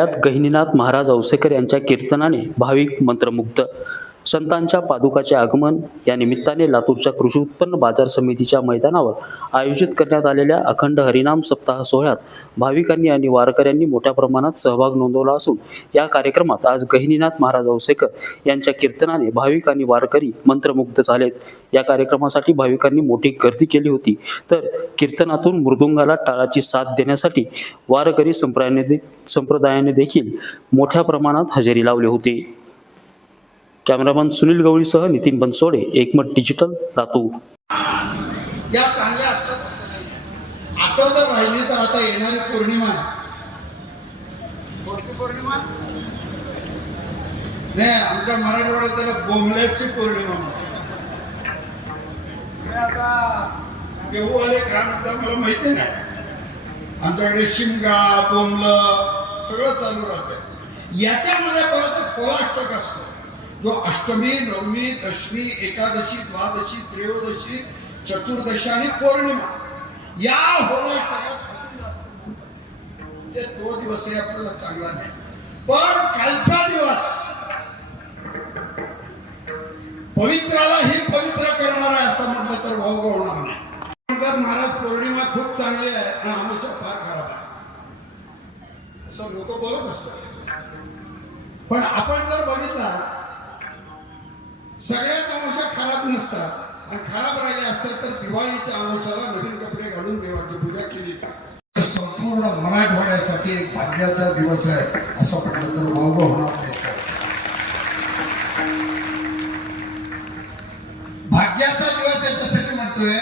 सोहळ्यात गहिनीनाथ महाराज औसेकर यांच्या कीर्तनाने भाविक मंत्रमुग्ध. संतांच्या पादुकाचे आगमन या निमित्ताने लातूरच्या कृषी उत्पन्न बाजार समितीच्या मैदानावर आयोजित करण्यात आलेल्या अखंड हरिनाम सप्ताह सोहळ्यात भाविकांनी आणि वारकऱ्यांनी मोठ्या प्रमाणात सहभाग नोंदवला असून या कार्यक्रमात आज गहिनीनाथ महाराज औसेकर यांच्या कीर्तनाने भाविक आणि वारकरी मंत्रमुग्ध झालेत. या कार्यक्रमासाठी भाविकांनी मोठी गर्दी केली होती, तर कीर्तनातून मृदुंगाला टाळाची साथ देण्यासाठी वारकरी संप्रदायाने देखील मोठ्या प्रमाणात हजेरी लावली होती. कॅमेरामन सुनील गवळीसह नितीन बनसोडे, एकमत डिजिटल, लातूर. या चांगल्या असतात असं नाही. असं जर राहिली तर आता येणारी पौर्णिमा आहे, कोणती पौर्णिमा नाही, आमच्या मराठवाड्यात त्याला बोंबल्याची पौर्णिमा म्हणतात. आता देऊवाले काय म्हणतात मला माहिती नाही. आमच्याकडे शिमगा बोंबलं सगळं चालू राहतं. याच्यामध्ये परत कोलाष्टक असतो, जो अष्टमी, नवमी, दशमी, एकादशी, द्वादशी, त्रयोदशी, चतुर्दशी आणि पौर्णिमा या म्हणजे तो दिवसही आपल्याला चांगला नाही. पण कालचा दिवस पवित्रालाही पवित्र करणार आहे असं म्हटलं तर वावग होणार नाही. म्हणतात महाराज पौर्णिमा खूप चांगली आहे आणि अमावस्या फार खराब आहे असं लोक बोलत असतात. पण आपण जर बघितला सगळ्याच अमावस्या खराब नसतात आणि खराब राहिले असतात तर दिवाळीच्या अमावस्याला नवीन कपडे घालून देवाची पूजा केली. संपूर्ण मराठवाड्यासाठी एक भाग्याचा दिवस आहे असं म्हटलं तर वावग होणार नाही. भाग्याचा दिवस याच्यासाठी म्हणतोय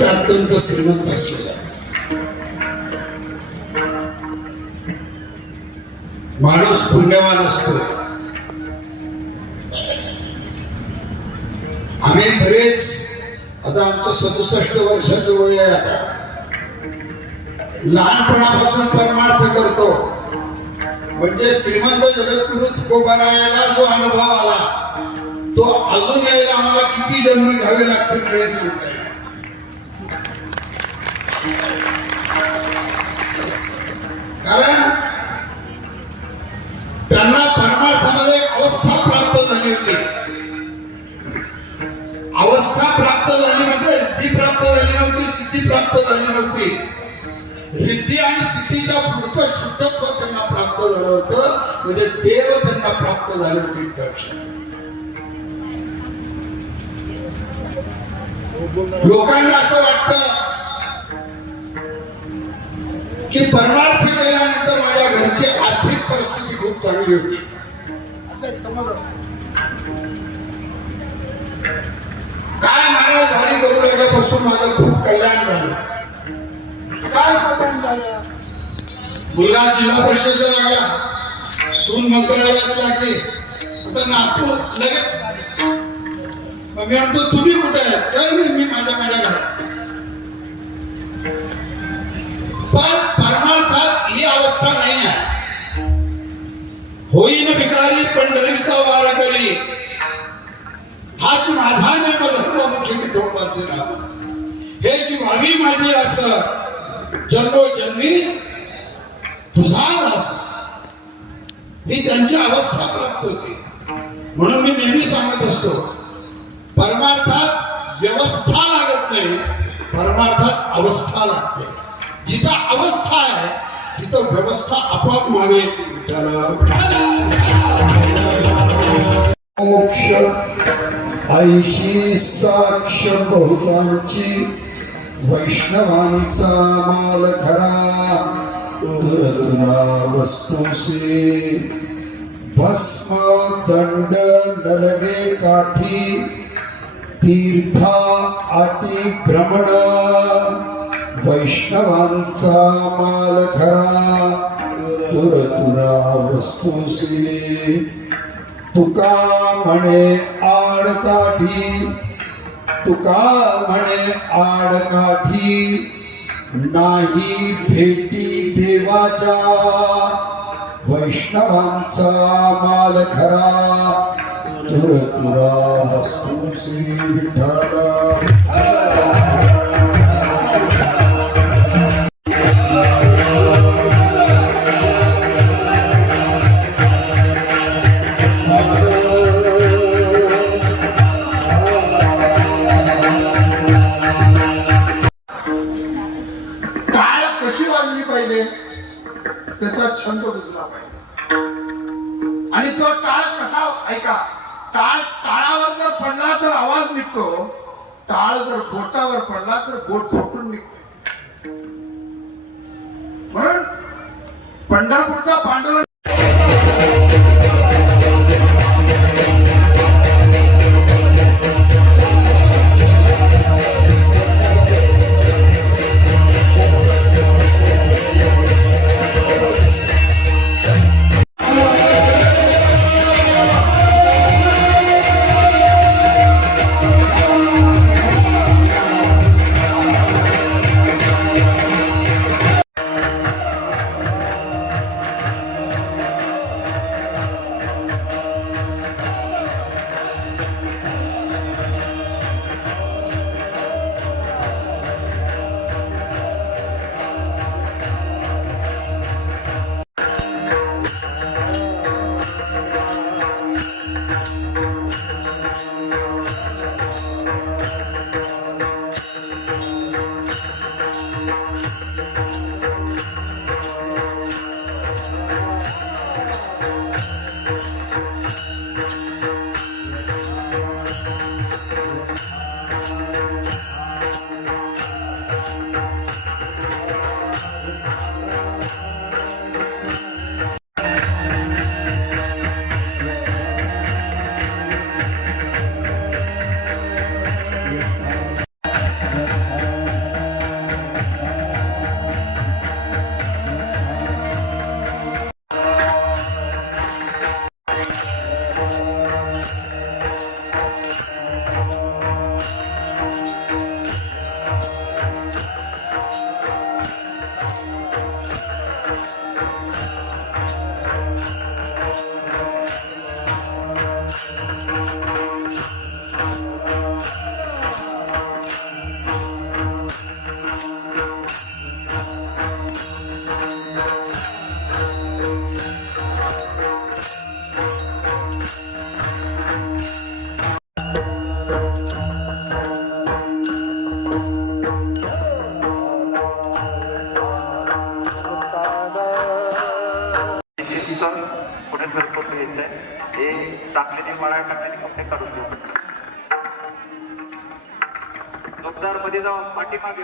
अत्यंत श्रीमंत असलेला माणूस पुण्यवान असतो. आम्ही बरेच आता आमचं 67 वर्षाचं वय आहे. आता लहानपणापासून परमार्थ करतो म्हणजे श्रीमंत जगद्गुरु तुकोबारायाला जो अनुभव आला तो अजून यायला आम्हाला किती जन्म घ्यावे लागतील हे सांगता येईल. कारण त्यांना परमार्थामध्ये अवस्था प्राप्त झाली होती. अवस्था प्राप्त झाली म्हणजे रिद्धी प्राप्त झाली नव्हती, सिद्धी प्राप्त झाली नव्हती. रिद्धी आणि सिद्धीच्या पुढचं शुद्धत्व त्यांना प्राप्त झालं होतं म्हणजे देव त्यांना प्राप्त झाले होते. लोकांना असं वाटतं की परमार्थ केल्यानंतर माझ्या घरची आर्थिक परिस्थिती खूप चांगली होती असं एक समज असतो. काय महाराज वारी करू लागल्यापासून माझं खूप कल्याण झालं. काय कल्याण झालं? मुलगा जिल्हा परिषदेला लागला, सून मंत्रालयात लागली, आता नातू लगेच. मग मी म्हणतो तुम्ही कुठे आहे? काय नाही, मी माझ्या घरात. पण परमार्थात ही अवस्था नाही आहे. होईन भिकारी पंढरीचा वार करी, हाच माझा नेम धर्ममुखी विठोबाचे नाम. हे जी व्हावी माझी असं जन्मोजन्मी तुझा दास. ही त्यांची अवस्था प्राप्त होती. म्हणून मी नेहमी सांगत असतो परमार्थात व्यवस्था लागत नाही, परमार्थात अवस्था लागते. जिथं अवस्था आहे तिथं व्यवस्था आपोआप मागे मोक्ष ऐशी साक्ष बहुतांची वैष्णवांचा माल खरा. दुरतुरा वस्तूसे भस्म दंड नलगे काठी तीर्था आटी भ्रमण. वैष्णवांचा माल खरा तुरा वस्तुसी तुका म्हणे आडकाठी तुका म्हणे आडकाठी नाही भेटी देवाच्या वैष्णवांचा माल खरा तुरा वस्तुसी विठ्ठला टाळ कशी वाजली पाहिजे त्याचा छंद बुजला पाहिजे आणि तो टाळ कसा ऐका टाळावर जर पडला तर आवाज निघतो टाळ जर बोटावर पडला तर बोट फुटून निघतो म्हणून पंढरपूरचा पांडुरंग पुढे घरपोच घ्यायचंय हे टाकलेली मळा टाकलेली कपडे काढून देऊ जोरदार मध्ये जाऊन पाठीमागे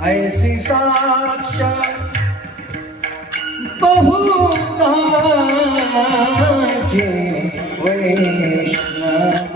ऐसी साक्ष बहुताचे वैष्णवाचा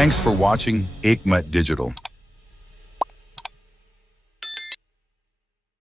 Thanks for watching Ekmat Digital.